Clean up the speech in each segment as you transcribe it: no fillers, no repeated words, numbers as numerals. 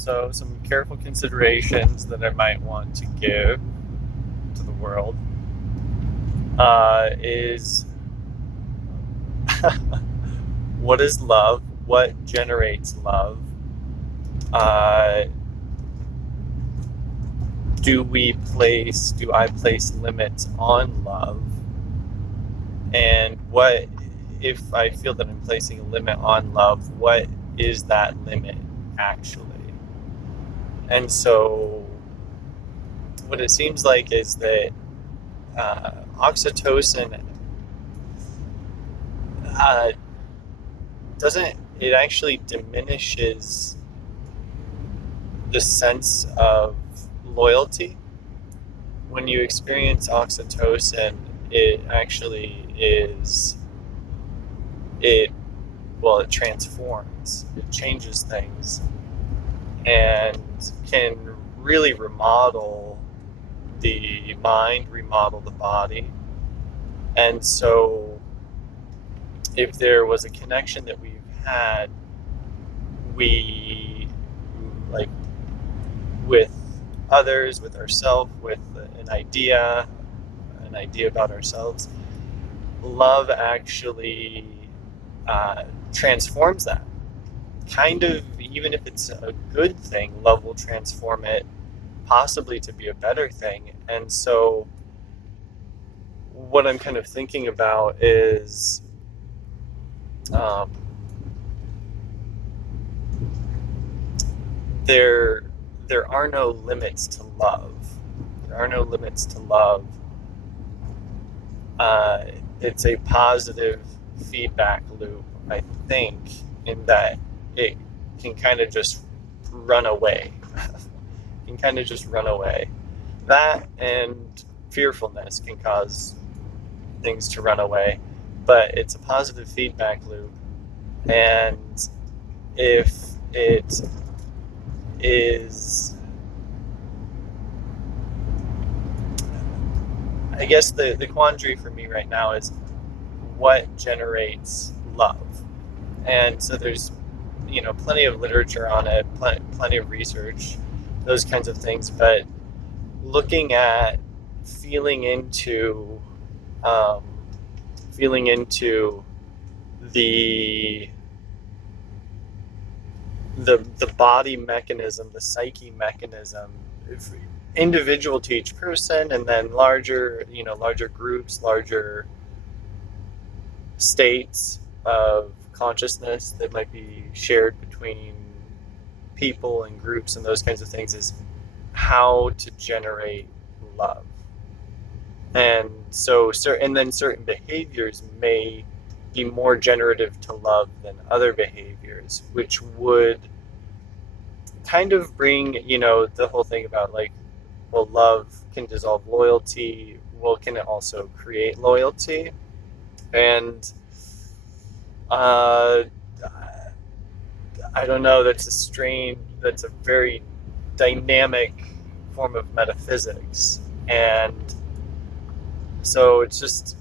So some careful considerations that I might want to give to the world is what is love? What generates love? Uh, do I place limits on love? And what, if I feel that I'm placing a limit on love, what is that limit actually? And so what it seems like is that oxytocin uh, doesn't, it actually diminishes the sense of loyalty. When you experience oxytocin, it actually is, it, well, it transforms, it changes things, and can really remodel the mind, remodel the body. And so, if there was a connection that we've had, we, like, with others, with ourselves, with an idea about ourselves, love actually transforms that. Kind of, even if it's a good thing, love will transform it possibly to be a better thing. And so, what I'm kind of thinking about is um, there there are no limits to love. There are no limits to love. Uh, it's a positive feedback loop, I think, in that it can kind of just run away. It can kind of just run away. That and fearfulness can cause things to run away, but it's a positive feedback loop. And if it is, I guess the quandary for me right now is what generates love. And so there's, plenty of literature on it, plenty of research, those kinds of things. But looking at feeling into, um, feeling into the the body mechanism, the psyche mechanism, if individual to each person, and then larger groups, larger states of consciousness that might be shared between people and groups and those kinds of things, is how to generate love. And so, and then certain behaviors may be more generative to love than other behaviors, which would kind of bring, the whole thing about, like, well, love can dissolve loyalty. Well, can it also create loyalty? And uh, I don't know. That's a very dynamic form of metaphysics. And so it's just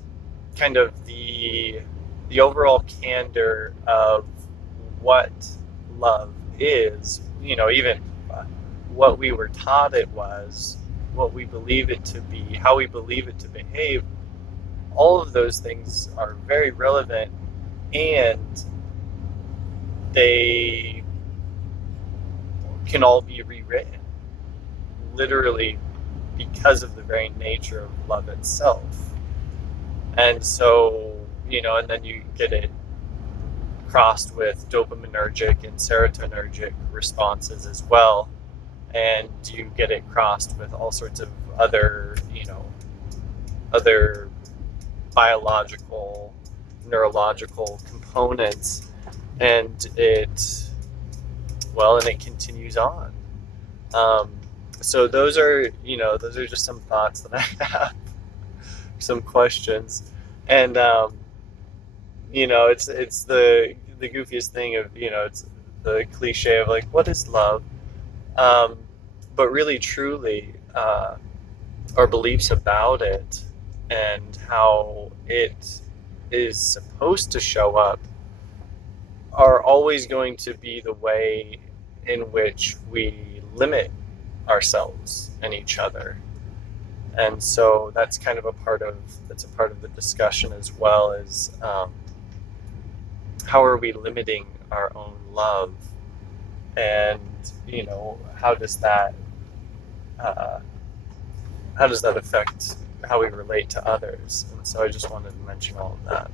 kind of the overall candor of what love is, even what we were taught it was, what we believe it to be, how we believe it to behave. All of those things are very relevant, and they can all be rewritten, literally, because of the very nature of love itself. And so, and then you get it crossed with dopaminergic and serotonergic responses as well. And you get it crossed with all sorts of other biological, neurological components. And it continues on. Um, so those are just some thoughts that I have, some questions. And it's the goofiest thing of, it's the cliche of, like, what is love? Um, but really, truly, our beliefs about it and how it is supposed to show up are always going to be the way in which we limit ourselves and each other. And so that's a part of the discussion as well as how are we limiting our own love, and how does that uh, affect how we relate to others? And so I just wanted to mention all of that.